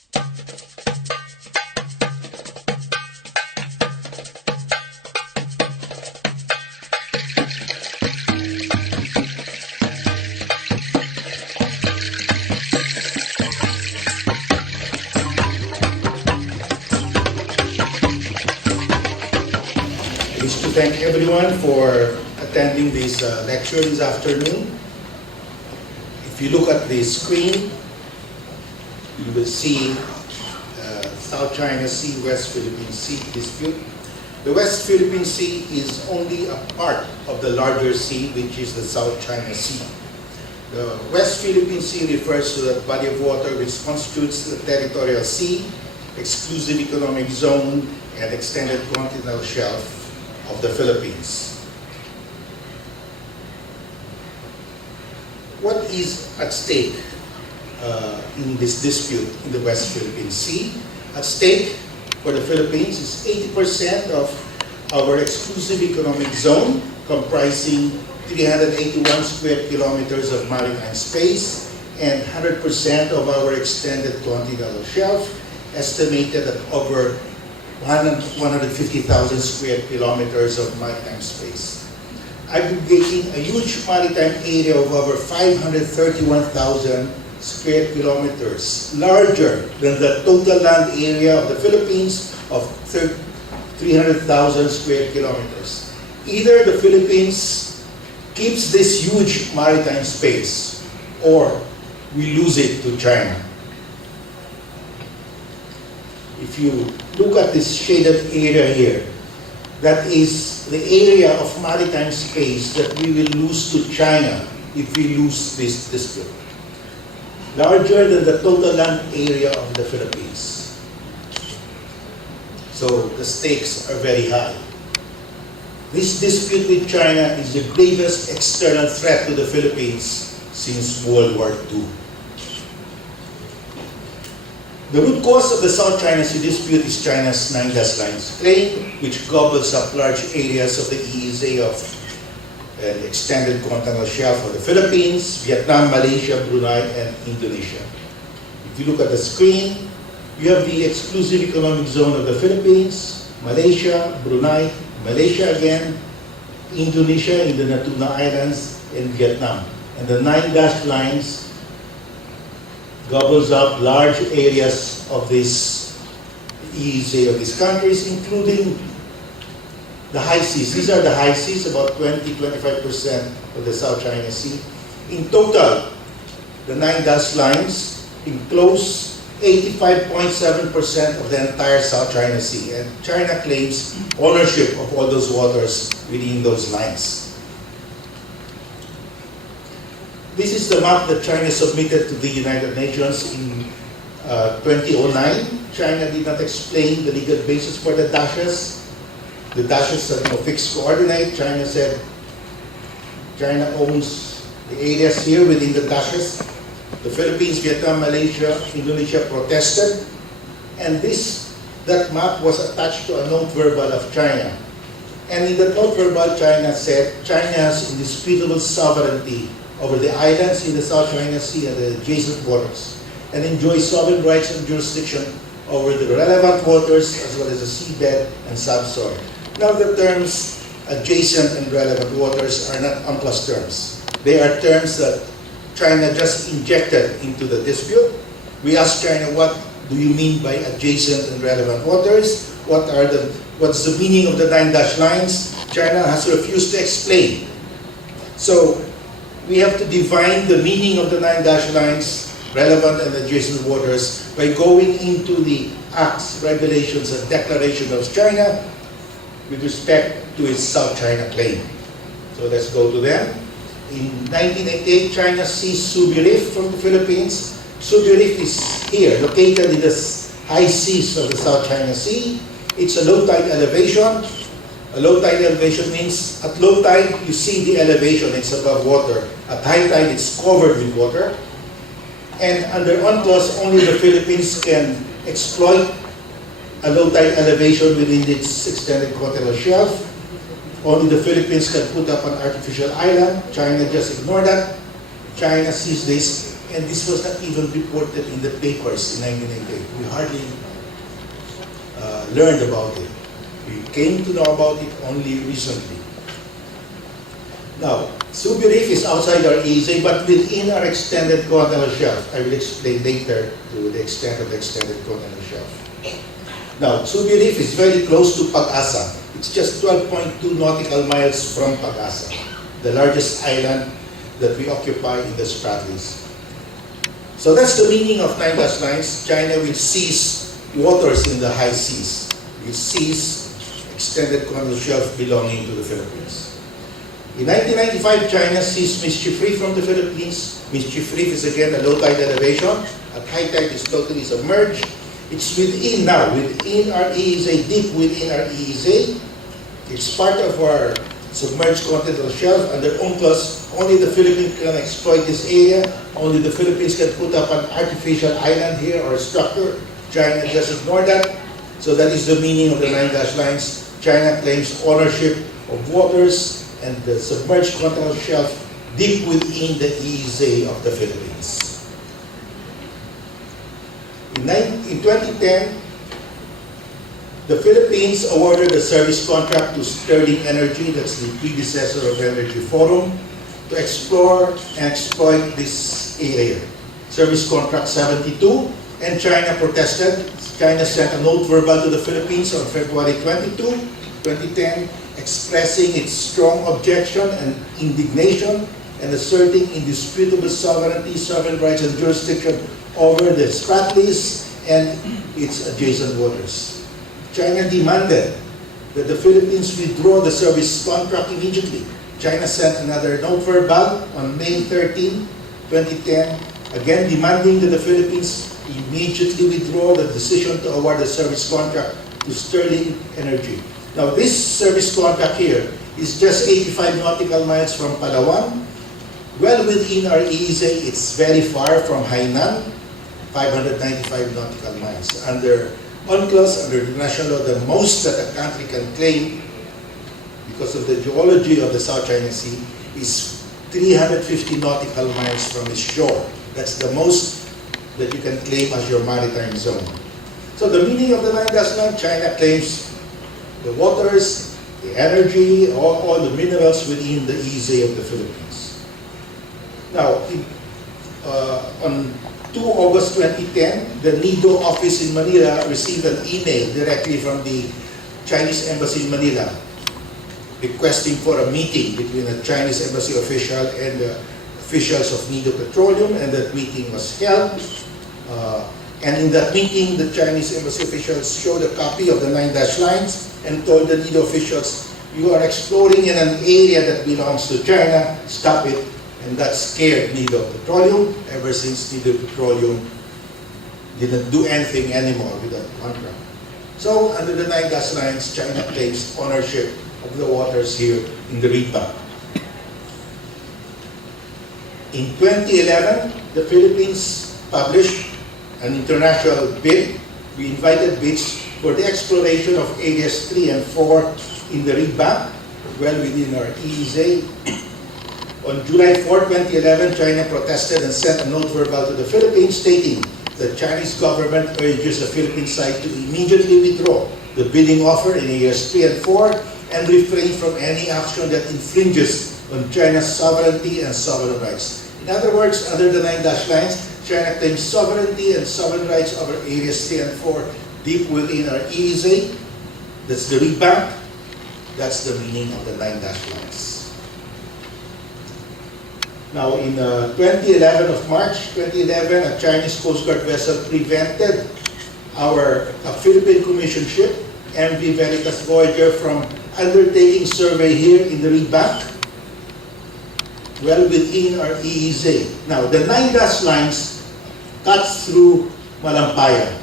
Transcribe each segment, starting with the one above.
I wish to thank everyone for attending this lecture this afternoon. If you look at the screen, you will see South China Sea, West Philippine Sea dispute. The West Philippine Sea is only a part of the larger sea, which is the South China Sea. The West Philippine Sea refers to the body of water which constitutes the territorial sea, exclusive economic zone, and extended continental shelf of the Philippines. What is at stake in this dispute in the West Philippine Sea? At stake for the Philippines is 80% of our exclusive economic zone, comprising 381 square kilometers of maritime space and 100% of our extended continental shelf, estimated at over 150,000 square kilometers of maritime space, aggregating a huge maritime area of over 531,000 square kilometers, larger than the total land area of the Philippines of 300,000 square kilometers. Either the Philippines keeps this huge maritime space, or we lose it to China. If you look at this shaded area here, that is the area of maritime space that we will lose to China if we lose this dispute. Larger than the total land area of the Philippines. So the stakes are very high. This dispute with China is the gravest external threat to the Philippines since World War II. The root cause of the South China Sea dispute is China's 9 dash lines claim, which gobbles up large areas of the EEZ of an extended continental shelf of the Philippines, Vietnam, Malaysia, Brunei, and Indonesia. If you look at the screen, you have the exclusive economic zone of the Philippines, Malaysia, Brunei, Malaysia again, Indonesia in the Natuna Islands, and Vietnam. And the 9 dash lines gobbles up large areas of this EEZ of these countries, including the high seas. These are the high seas, about 20-25% of the South China Sea. In total, the 9 dash lines enclose 85.7% of the entire South China Sea, and China claims ownership of all those waters within those lines. This is the map that China submitted to the United Nations in 2009. China did not explain the legal basis for the dashes. The dashes have no fixed coordinate. China said China owns the areas here within the dashes. The Philippines, Vietnam, Malaysia, Indonesia protested, and that map was attached to a note verbal of China. And in the note verbal, China said China has indisputable sovereignty over the islands in the South China Sea and the adjacent waters, and enjoys sovereign rights and jurisdiction over the relevant waters as well as the seabed and subsoil. Now, the terms adjacent and relevant waters are not UNCLOS terms. They are terms that China just injected into the dispute. We asked China, what do you mean by adjacent and relevant waters? What's the meaning of the 9 dash lines? China has refused to explain. So we have to define the meaning of the 9 dash lines, relevant and adjacent waters, by going into the acts, regulations, and declaration of China with respect to its South China claim. So let's go to them. In 1988, China seized Subi Reef from the Philippines. Subi Reef is here, located in the high seas of the South China Sea. It's a low tide elevation. A low tide elevation means at low tide, you see the elevation, it's above water. At high tide, it's covered with water. And under UNCLOS, only the Philippines can exploit a low tide elevation within its extended continental shelf. Only the Philippines can put up an artificial island. China just ignored that. China sees this And this was not even reported in the papers in 1998. We hardly learned about it. We came to know about it only recently. Now, Subi Reef is outside our EEZ, but within our extended continental shelf. I will explain later to the extent of the extended continental shelf. Now, Subi Reef is very close to Pag-asa. It's just 12.2 nautical miles from Pag-asa, the largest island that we occupy in the Spratlys. So that's the meaning of 9 dash lines. China will seize waters in the high seas. Will seize extended continental shelf belonging to the Philippines. In 1995, China seized Mischief Reef from the Philippines. Mischief Reef is again a low tide elevation. At high tide, it's totally submerged. It's within now, within our EEZ, deep within our EEZ. It's part of our submerged continental shelf. Under UNCLOS, only the Philippines can exploit this area. Only the Philippines can put up an artificial island here or structure. China just ignore that. So that is the meaning of the 9 dash lines. China claims ownership of waters and the submerged continental shelf deep within the EEZ of the Philippines. In 2010, the Philippines awarded a service contract to Sterling Energy, that's the predecessor of Energy Forum, to explore and exploit this area. Service contract 72, and China protested. China sent a note verbal to the Philippines on February 22, 2010, expressing its strong objection and indignation and asserting indisputable sovereignty, sovereign rights, and jurisdiction over the Spratlys and its adjacent waters. China demanded that the Philippines withdraw the service contract immediately. China sent another note verbal on May 13, 2010, again demanding that the Philippines immediately withdraw the decision to award the service contract to Sterling Energy. Now, this service contract here is just 85 nautical miles from Palawan. Well within our EEZ, it's very far from Hainan, 595 nautical miles. Under UNCLOS, under international law, the most that a country can claim, because of the geology of the South China Sea, is 350 nautical miles from its shore. That's the most that you can claim as your maritime zone. So the meaning of the 9 dash line, China claims the waters, the energy, all the minerals within the EEZ of the Philippines. Now, on 2 August 2010, the NIDO office in Manila received an email directly from the Chinese embassy in Manila requesting for a meeting between a Chinese embassy official and the officials of NIDO Petroleum, and that meeting was held. And in that meeting, the Chinese embassy officials showed a copy of the 9 dash lines and told the NIDO officials, you are exploring in an area that belongs to China, stop it. And that scared NIDO Petroleum. Ever since NIDO Petroleum didn't do anything anymore with that contract. So under the 9 dash lines, China claims ownership of the waters here in the Reed Bank. In 2011, the Philippines published an international bid. We invited bids for the exploration of areas 3 and 4 in the Reed Bank, well within our EEZ. On July 4, 2011, China protested and sent a note verbal to the Philippines stating the Chinese government urges the Philippine side to immediately withdraw the bidding offer in areas 3 and 4 and refrain from any action that infringes on China's sovereignty and sovereign rights. In other words, under the 9 dash lines, China claims sovereignty and sovereign rights over areas 3 and 4 deep within our EEZ. That's the Reed Bank. That's the meaning of the 9 dash lines. Now, in 2011 of March 2011, a Chinese Coast Guard vessel prevented a Philippine Commission ship, MV Veritas Voyager, from undertaking survey here in the Reed Bank, well within our EEZ. Now, the 9 dash lines cuts through Malampaya.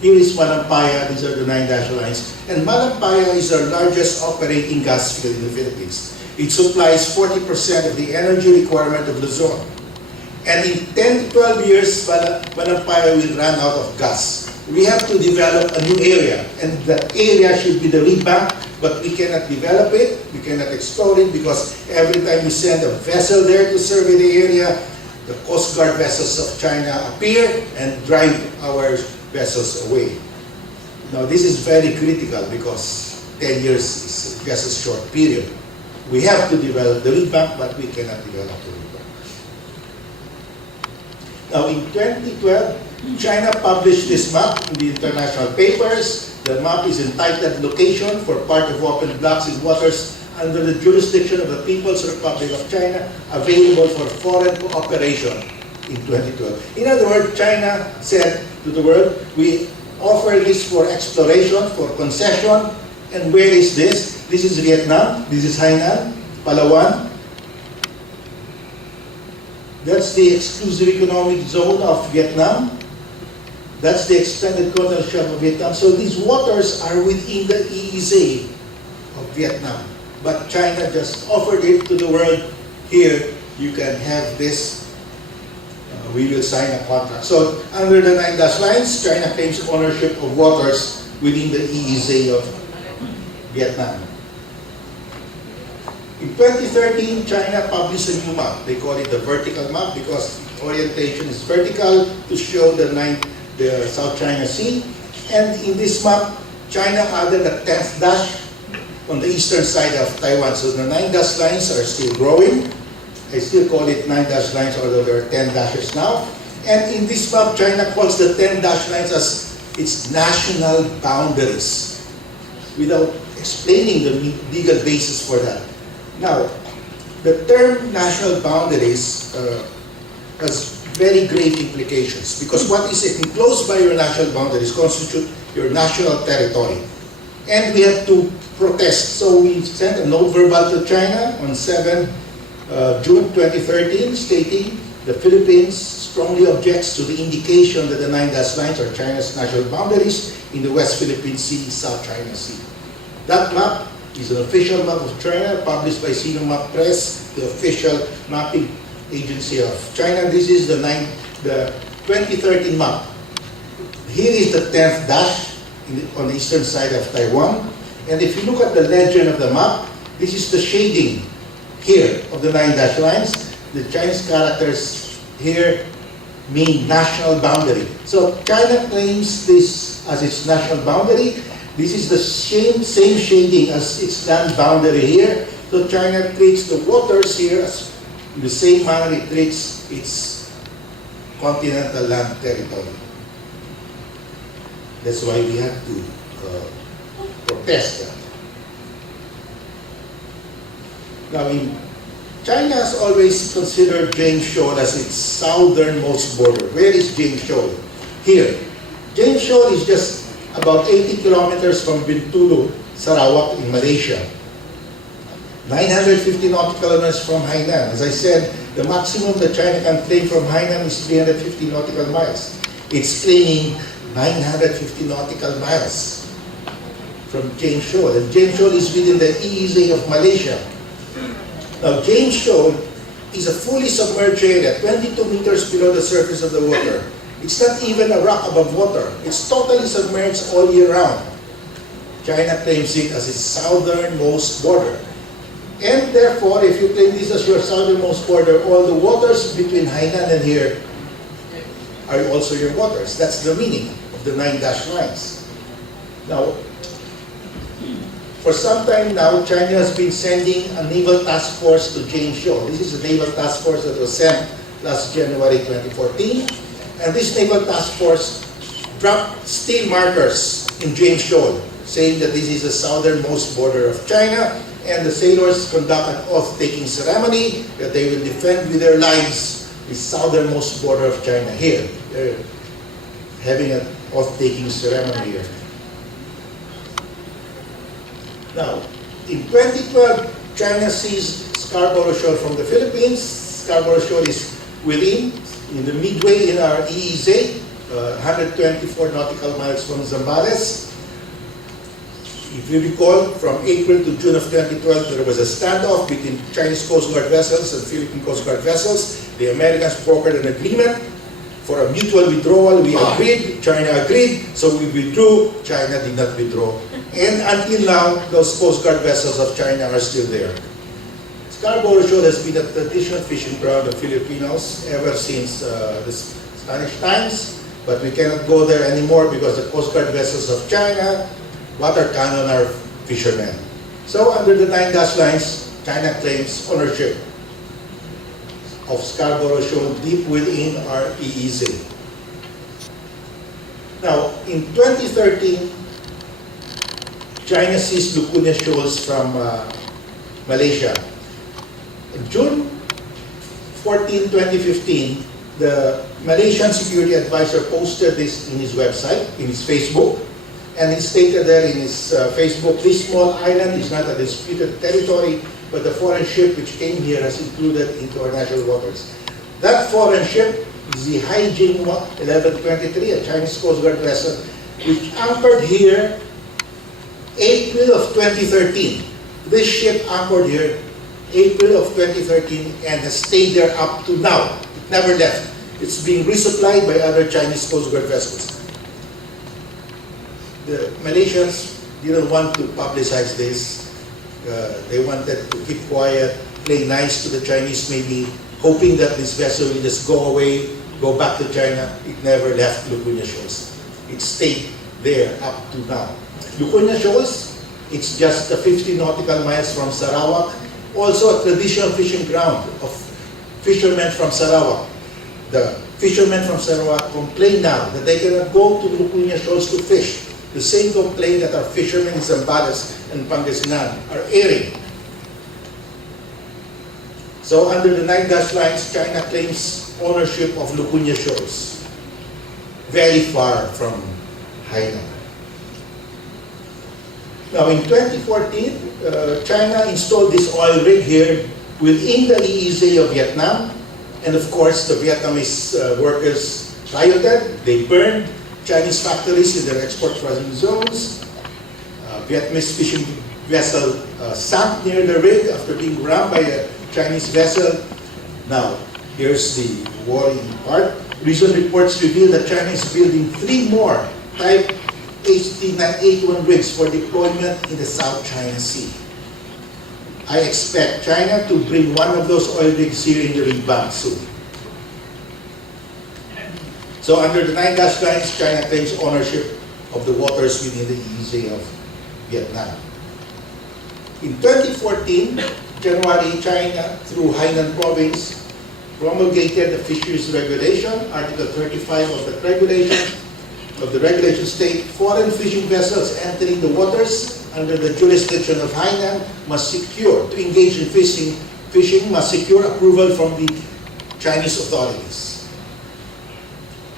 Here is Malampaya, these are the 9 dash lines. And Malampaya is our largest operating gas field in the Philippines. It supplies 40% of the energy requirement of Luzon. And in 10 to 12 years, Malampaya will run out of gas. We have to develop a new area, and the area should be the Reed Bank, but we cannot develop it, we cannot explore it, because every time we send a vessel there to survey the area, the Coast Guard vessels of China appear and drive our vessels away. Now this is very critical because 10 years is just a short period. We have to develop the reed bank, but we cannot develop the reed bank. Now in 2012, China published this map in the international papers. The map is entitled Location for Part of Open Blocks in Waters under the Jurisdiction of the People's Republic of China, available for foreign cooperation in 2012. In other words, China said to the world, we offer this for exploration, for concession, and where is this? This is Vietnam, this is Hainan, Palawan. That's the exclusive economic zone of Vietnam. That's the expanded continental shelf of Vietnam. So these waters are within the EEZ of Vietnam. But China just offered it to the world. Here, you can have this. We will sign a contract. So under the 9 dash lines, China claims ownership of waters within the EEZ of Vietnam. In 2013, China published a new map. They call it the vertical map because orientation is vertical to show the South China Sea. And in this map, China added a 10th dash on the eastern side of Taiwan. So the 9 dash lines are still growing. I still call it 9 dash lines, although there are 10 dashes now. And in this map, China calls the 10 dash lines as its national boundaries, without explaining the legal basis for that. Now, the term national boundaries has very grave implications, because what is enclosed by your national boundaries constitute your national territory. And we have to protest. So we sent a note verbal to China on 7 June 2013 stating the Philippines strongly objects to the indication that the 9 dash lines are China's national boundaries in the West Philippine Sea, South China Sea. That map is an official map of China published by Sinomap Press, the official mapping agency of China. This is the 2013 map. Here is the 10th dash on the eastern side of Taiwan. And if you look at the legend of the map, this is the shading here of the 9 dash lines. The Chinese characters here mean national boundary. So China claims this as its national boundary. This is the same shading as its land boundary here. So China treats the waters here as in the same manner it treats its continental land territory. That's why we have to protest that. Now, China has always considered James Shoal as its southernmost border. Where is James Shoal? Here. James Shoal is just about 80 kilometers from Bintulu, Sarawak in Malaysia. 950 nautical miles from Hainan. As I said, the maximum that China can claim from Hainan is 350 nautical miles. It's claiming 950 nautical miles from James Shoal. And James Shoal is within the EEZ of Malaysia. Now, James Shoal is a fully submerged area, 22 meters below the surface of the water. It's not even a rock above water. It's totally submerged all year round. China claims it as its southernmost border. And therefore, if you claim this as your southernmost border, all the waters between Hainan and here are also your waters. That's the meaning of the 9 dash lines. Now, for some time now, China has been sending a naval task force to James Shoal. This is a naval task force that was sent last January 2014. And this naval task force dropped steel markers in James Shoal, saying that this is the southernmost border of China, and the sailors conduct an oath-taking ceremony that they will defend with their lives the southernmost border of China. Here, they're having an oath-taking ceremony here. Now, in 2012, China seized Scarborough Shoal from the Philippines. Scarborough Shoal is within, in the midway in our EEZ, 124 nautical miles from Zambales. If you recall, from April to June of 2012, there was a standoff between Chinese Coast Guard vessels and Philippine Coast Guard vessels. The Americans brokered an agreement for a mutual withdrawal. We agreed, China agreed, so we withdrew. China did not withdraw. And until now, those Coast Guard vessels of China are still there. Scarborough Shoal has been a traditional fishing ground of Filipinos ever since the Spanish times, but we cannot go there anymore because the Coast Guard vessels of China, water cannon our fishermen. So under the 9 dash lines, China claims ownership of Scarborough Shoal deep within our EEZ. Now, in 2013, China seized Lukunya shoals from Malaysia. June 14, 2015, the Malaysian security advisor posted this in his website, in his Facebook, and he stated there in his Facebook, this small island is not a disputed territory, but the foreign ship which came here has intruded into our national waters. That foreign ship is the Haijing 1123, a Chinese Coast Guard vessel, which anchored here April of 2013. This ship anchored here April of 2013 and has stayed there up to now. It never left. It's being resupplied by other Chinese Coast Guard vessels. The Malaysians didn't want to publicize this. They wanted to keep quiet, play nice to the Chinese maybe, hoping that this vessel will just go away, go back to China. It never left Lukunya Shoals. It stayed there up to now. Lukunya Shoals, it's just 50 nautical miles from Sarawak, also a traditional fishing ground of fishermen from Sarawak. The fishermen from Sarawak complain now that they cannot go to Lukunya Shoals to fish. The same complaint that our fishermen in Zambales and Pangasinan are airing. So under the 9 dash lines, China claims ownership of Lukunya Shoals, very far from Hainan. Now in 2014, China installed this oil rig here within the EEZ of Vietnam, and of course the Vietnamese workers rioted, they burned Chinese factories in their export processing zones. Vietnamese fishing vessel sank near the rig after being rammed by a Chinese vessel. Now, here's the worrying part. Recent reports reveal that China is building 3 more Type HT-981 rigs for deployment in the South China Sea. I expect China to bring one of those oil rigs here in the rig bank soon. So under the 9 dash lines, China claims ownership of the waters within the EEZ of Vietnam. In 2014, January, China, through Hainan province, promulgated the Fisheries Regulation, Article 35 of the regulation state, foreign fishing vessels entering the waters under the jurisdiction of Hainan must secure, to engage in fishing must secure approval from the Chinese authorities.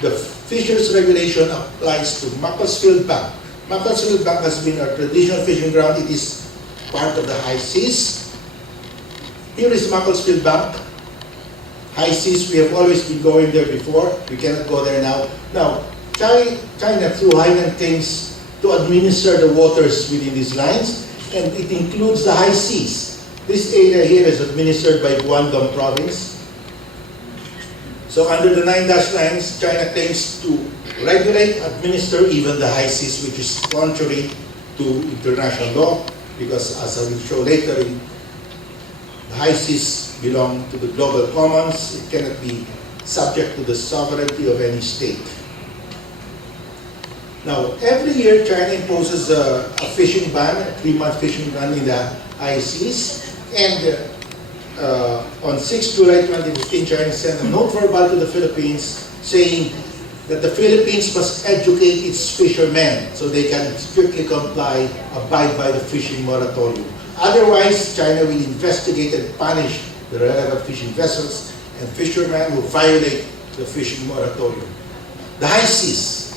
The Fisheries Regulation applies to Macclesfield Bank. Macclesfield Bank has been our traditional fishing ground. It is part of the high seas. Here is Macclesfield Bank. High seas, we have always been going there before. We cannot go there now. Now, China through Hainan claims to administer the waters within these lines, and it includes the high seas. This area here is administered by Guangdong province. So under the 9 dash lines, China claims to regulate, administer even the high seas, which is contrary to international law, because as I will show later, the high seas belong to the global commons. It cannot be subject to the sovereignty of any state. Now, every year, China imposes a fishing ban, a 3-month fishing ban in the high seas, and on 6 July 2015, China sent a note verbal to the Philippines saying that the Philippines must educate its fishermen so they can strictly comply, abide by the fishing moratorium. Otherwise, China will investigate and punish the relevant fishing vessels and fishermen who violate the fishing moratorium. The high seas,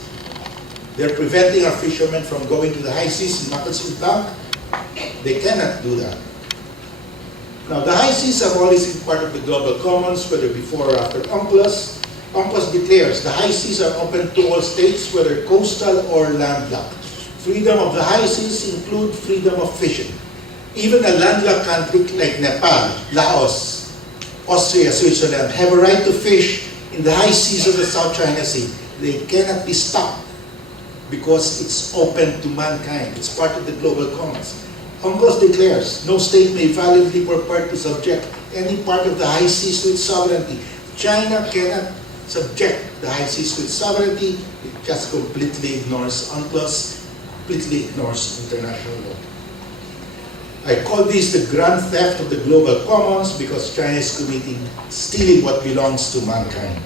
they're preventing our fishermen from going to the high seas in Macclesfield Bank. They cannot do that. Now, the high seas have always been part of the global commons, whether before or after UNCLOS. UNCLOS declares the high seas are open to all states, whether coastal or landlocked. Freedom of the high seas include freedom of fishing. Even a landlocked country like Nepal, Laos, Austria, Switzerland have a right to fish in the high seas of the South China Sea. They cannot be stopped because it's open to mankind. It's part of the global commons. UNCLOS declares, no state may validly purport to subject any part of the high seas to its sovereignty. China cannot subject the high seas to its sovereignty. It just completely ignores UNCLOS, completely ignores international law. I call this the grand theft of the global commons because China is stealing what belongs to mankind.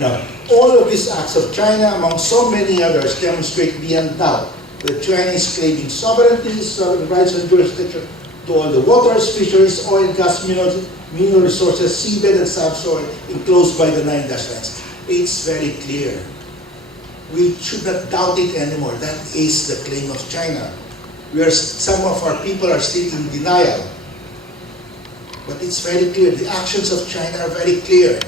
Now, all of these acts of China, among so many others, demonstrate beyond doubt that China is claiming sovereignty, sovereign rights and jurisdiction to all the waters, fisheries, oil, gas, mineral resources, seabed and subsoil enclosed by the 9 dash lines. It's very clear. We should not doubt it anymore. That is the claim of China. Some of our people are still in denial. But it's very clear. The actions of China are very clear.